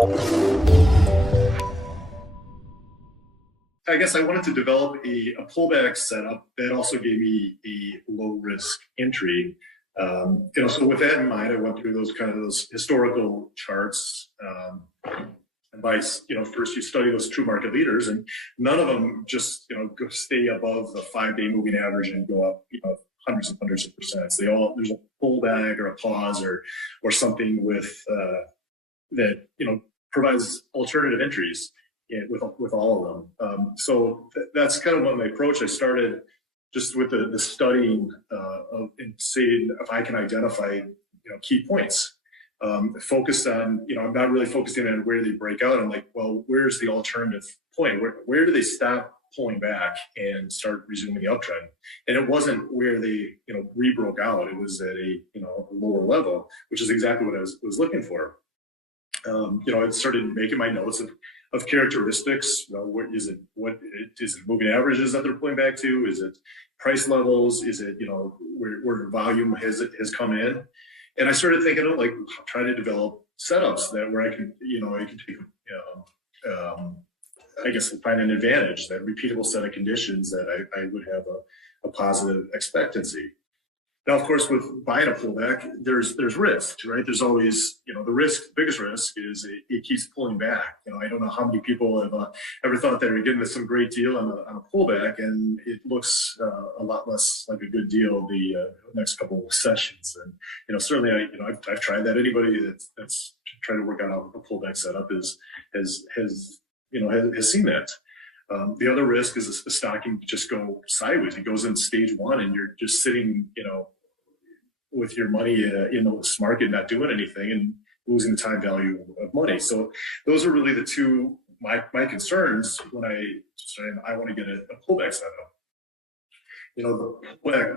I guess I wanted to develop a pullback setup that also gave me a low risk entry. So with that in mind, I went through those historical charts. And by, first you study those true market leaders, and none of them just, go stay above the 5-day moving average and go up, hundreds and hundreds of percents. There's a pullback or a pause or something with, that, provides alternative entries with all of them. So that's kind of what my approach. I started just with the studying and seeing if I can identify key points. Focused on, I'm not really focusing on where they break out. I'm like, well, where's the alternative point? Where do they stop pulling back and start resuming the uptrend? And it wasn't where they, re-broke out. It was at a, lower level, which is exactly what I was looking for. I started making my notes of characteristics. What is it moving averages that they're pulling back to? Is it price levels? Is it, where volume has come in? And I started thinking of trying to develop setups where I can, take, I guess find an advantage, that repeatable set of conditions that I would have a positive expectancy. Now, of course, with buying a pullback, there's risk, right? There's always, the biggest risk is it keeps pulling back. I don't know how many people have ever thought they were getting some great deal on a pullback, and it looks a lot less like a good deal the next couple of sessions. And certainly, I've tried that. Anybody that's trying to work out a pullback setup has seen that. The other risk is the stock can just go sideways. It goes in stage one, and you're just sitting, with your money in the market, not doing anything, and losing the time value of money. So those are really the two my concerns when I want to get a pullback setup. The pullback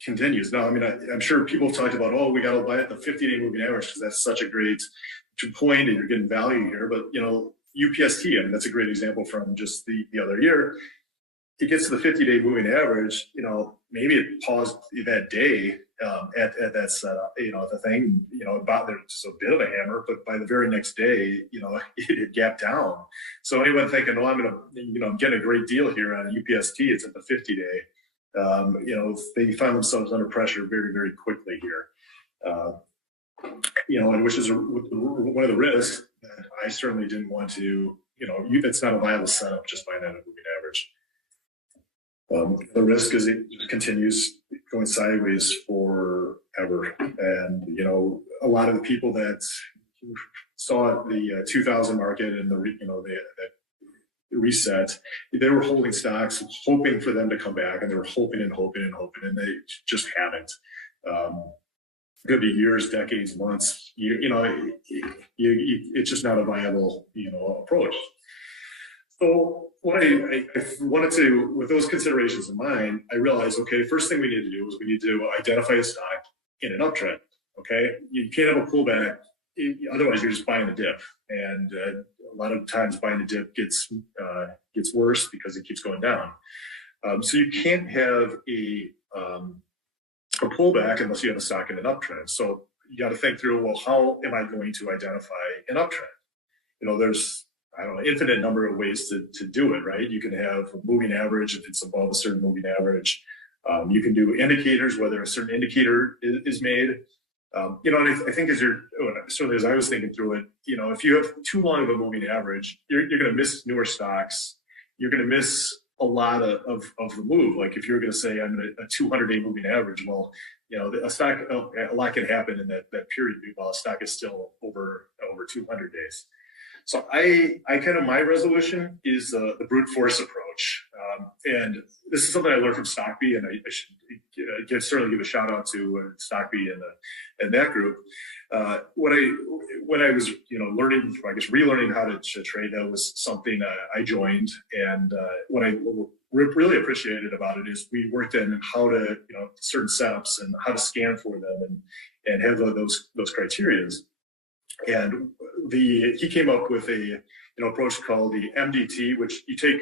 continues. Now, I'm sure people have talked about, we got to buy at the 50-day moving average because that's such a great point, and you're getting value here. But UPST, that's a great example from just the other year. It gets to the 50-day moving average, maybe it paused that day at that setup, the thing, about there's just a bit of a hammer, but by the very next day, it gapped down. So anyone thinking, I'm getting a great deal here on UPST, it's at the 50-day, they find themselves under pressure very, very quickly here. And which is one of the risks that I certainly didn't want to, it's not a viable setup just buying that at a moving average. The risk is it continues going sideways forever. And, a lot of the people that saw the 2000 market and the reset, they were holding stocks, hoping for them to come back, and they were hoping and hoping and hoping, and they just haven't. Could be years, decades, months. It's just not a viable, approach. So what I wanted to, with those considerations in mind, I realized, okay, first thing we need to do is we need to identify a stock in an uptrend. Okay, you can't have a pullback, otherwise you're just buying a dip, and a lot of times buying a dip gets worse because it keeps going down. So you can't have a pullback unless you have a stock in an uptrend. So you got to think through, well, how am I going to identify an uptrend? There's, infinite number of ways to do it, right? You can have a moving average if it's above a certain moving average. You can do indicators, whether a certain indicator is made. And I think certainly as I was thinking through it, if you have too long of a moving average, you're going to miss newer stocks. You're going to miss a lot of the move. Like if you're going to say I'm a 200-day moving average, well, a stock, a lot can happen in that period while a stock is still over 200 days. So my resolution is the brute force approach. And this is something I learned from Stockby, and I should certainly give a shout out to Stockby and that group. When I was relearning how to trade, that was something I joined. And what I really appreciated about it is we worked in how to certain setups and how to scan for them and have those criterias. And he came up with a approach called the MDT, which you take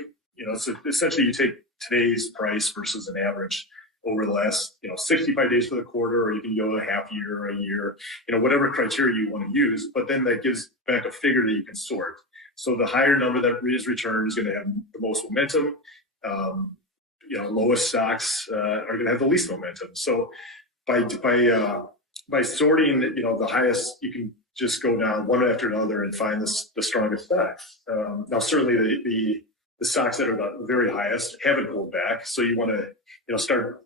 so essentially you take today's price versus an average over the last, 65 days for the quarter, or you can go a half year or a year, whatever criteria you want to use, but then that gives back a figure that you can sort. So the higher number that is returned is going to have the most momentum. Lowest stocks are going to have the least momentum. So by sorting, the highest, you can just go down one after another and find the strongest stocks. Now, certainly the stocks that are the very highest haven't pulled back, so you want to start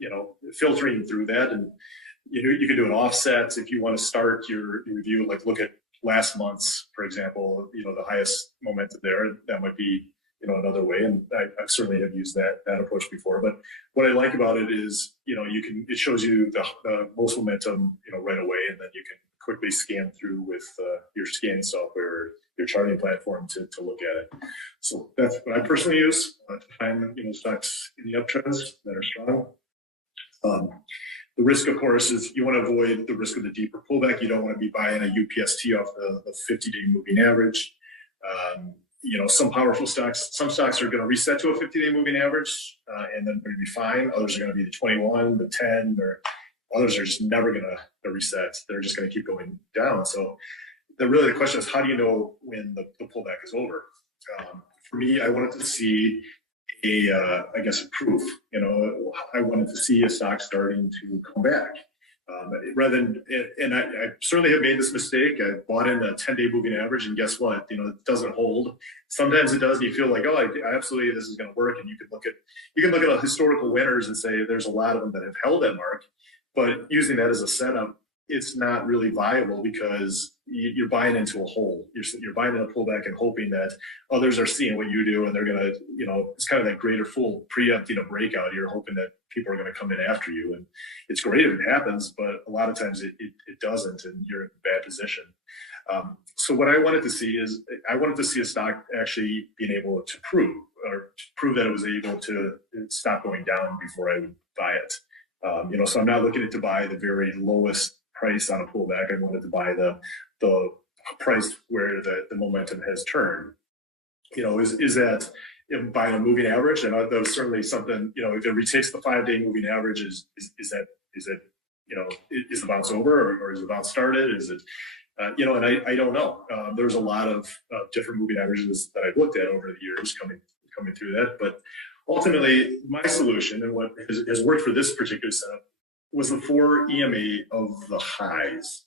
filtering through that, and you can do an offset if you want to start your review, like look at last month's, for example, the highest momentum there. That might be another way, and I certainly have used that approach before. But what I like about it is it shows you the most momentum right away, and then you can quickly scan through with your scanning software, your charting platform to look at it. So that's what I personally use to find stocks in the uptrends that are strong. The risk, of course, is you want to avoid the risk of the deeper pullback. You don't want to be buying a UPST off the 50-day moving average. Some powerful stocks, some stocks are going to reset to a 50-day moving average, and then they're going to be fine. Others are going to be the 21, the 10, or others are just never going to reset. They're just going to keep going down. So the question is, how do you know when the pullback is over? For me, I wanted to see a proof. I wanted to see a stock starting to come back. Rather than, and I certainly have made this mistake. I bought in a 10-day moving average, and guess what? It doesn't hold. Sometimes it does, and you feel like, oh, I absolutely, this is going to work. And you can look at historical winners and say there's a lot of them that have held that mark. But using that as a setup, it's not really viable because you're buying into a hole. You're buying in a pullback and hoping that others are seeing what you do, and they're going to, it's kind of that greater fool preempting a breakout. You're hoping that people are going to come in after you, and it's great if it happens, but a lot of times it doesn't, and you're in a bad position. So what I wanted to see is a stock actually being able to prove that it was able to stop going down before I would buy it. So I'm not looking to buy the very lowest price on a pullback. I wanted to buy the price where the momentum has turned. Is that buying a moving average? And that was certainly something. If it retakes the 5-day moving average, is the bounce over, or is the bounce started? Is it and I don't know. There's a lot of different moving averages that I've looked at over the years coming through that, but ultimately, my solution and what has worked for this particular setup was the 4 EMA of the highs.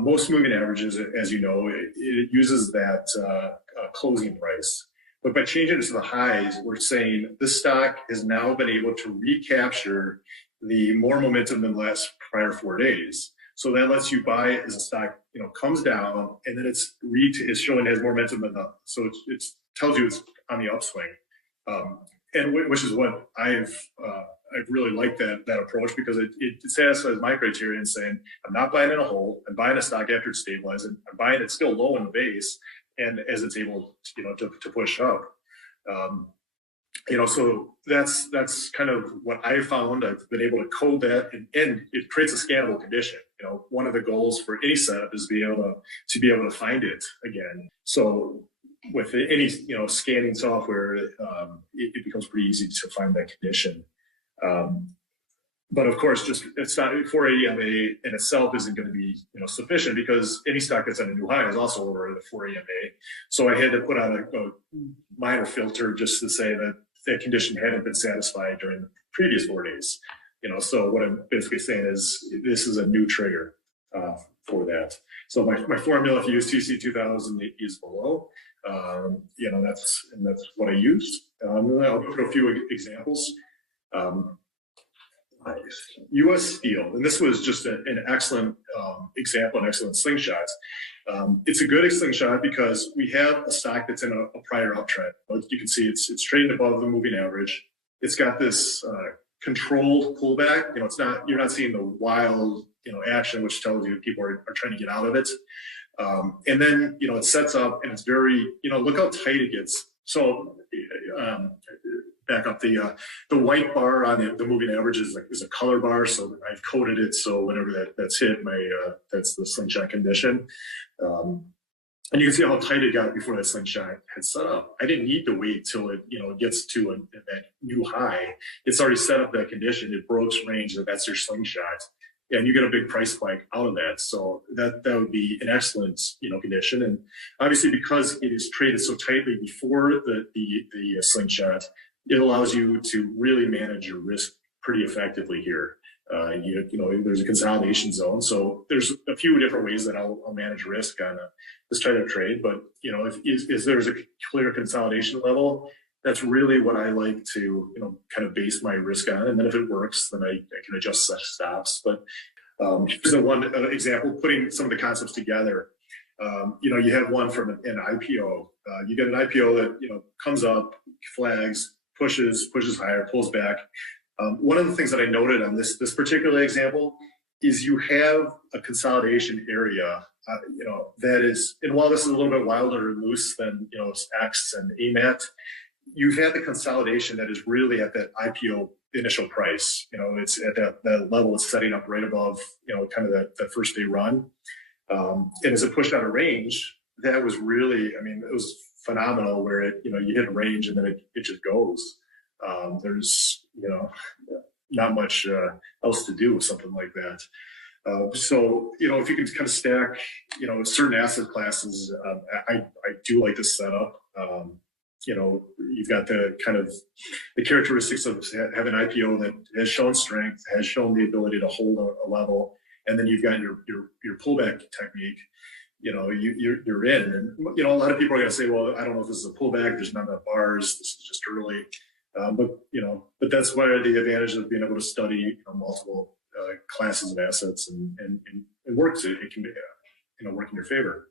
Most moving averages, as you know, it uses that closing price. But by changing it to the highs, we're saying this stock has now been able to recapture the more momentum than the last prior 4 days. So that lets you buy it as a stock, comes down, and then it's showing it has more momentum than so it tells you it's on the upswing. And which is what I've really liked that approach, because it satisfies my criteria in saying I'm not buying in a hole. I'm buying a stock after it's stabilized, and I'm buying it still low in the base, and as it's able to push up. So that's kind of what I found. I've been able to code that, and it creates a scannable condition. One of the goals for any setup is to be able to find it again. So with any scanning software, it becomes pretty easy to find that condition. But of course, it's not 480 EMA in itself isn't going to be sufficient, because any stock that's at a new high is also over the 4 EMA. So I had to put on a minor filter just to say that that condition hadn't been satisfied during the previous 4 days. So what I'm basically saying is this is a new trigger for that. So my formula, if you use TC2000, is below. That's what I used. I'll put a few examples. U.S. Steel, and this was just an excellent example, an excellent slingshot. It's a good slingshot because we have a stock that's in a prior uptrend. You can see it's trading above the moving average. It's got this controlled pullback. You're not seeing the wild action, which tells you people are trying to get out of it. And then it sets up, and it's very look how tight it gets. So back up, the white bar on the moving average is a color bar. So I've coded it so whenever that's hit, that's the slingshot condition. And you can see how tight it got before that slingshot had set up. I didn't need to wait till it, gets to that new high. It's already set up that condition. It broke range, and that's your slingshot. And you get a big price spike out of that. So that would be an excellent, condition. And obviously, because it is traded so tightly before the slingshot, it allows you to really manage your risk pretty effectively here. There's a consolidation zone. So there's a few different ways that I'll manage risk on this type of trade. But, if there's a clear consolidation level, that's really what I like to, kind of base my risk on. And then if it works, then I can adjust such stops. But here's the one example, putting some of the concepts together. You have one from an IPO. You get an IPO that, comes up, flags, pushes higher, pulls back. One of the things that I noted on this particular example is you have a consolidation area, that is, and while this is a little bit wilder and loose than, X and AMAT, you've had the consolidation that is really at that IPO initial price. It's at that level, it's setting up right above, kind of that first day run. And as it pushed out of range, that was really, it was phenomenal where it, you hit a range and then it just goes. There's, not much else to do with something like that. So, if you can kind of stack, certain asset classes, I do like this setup. You've got the kind of the characteristics of having an IPO that has shown strength, has shown the ability to hold a level, and then you've got your pullback technique. You're in, and a lot of people are going to say, well, I don't know if this is a pullback. There's not enough bars. This is just early. But that's where the advantage of being able to study multiple classes of assets and works. It can be, work in your favor.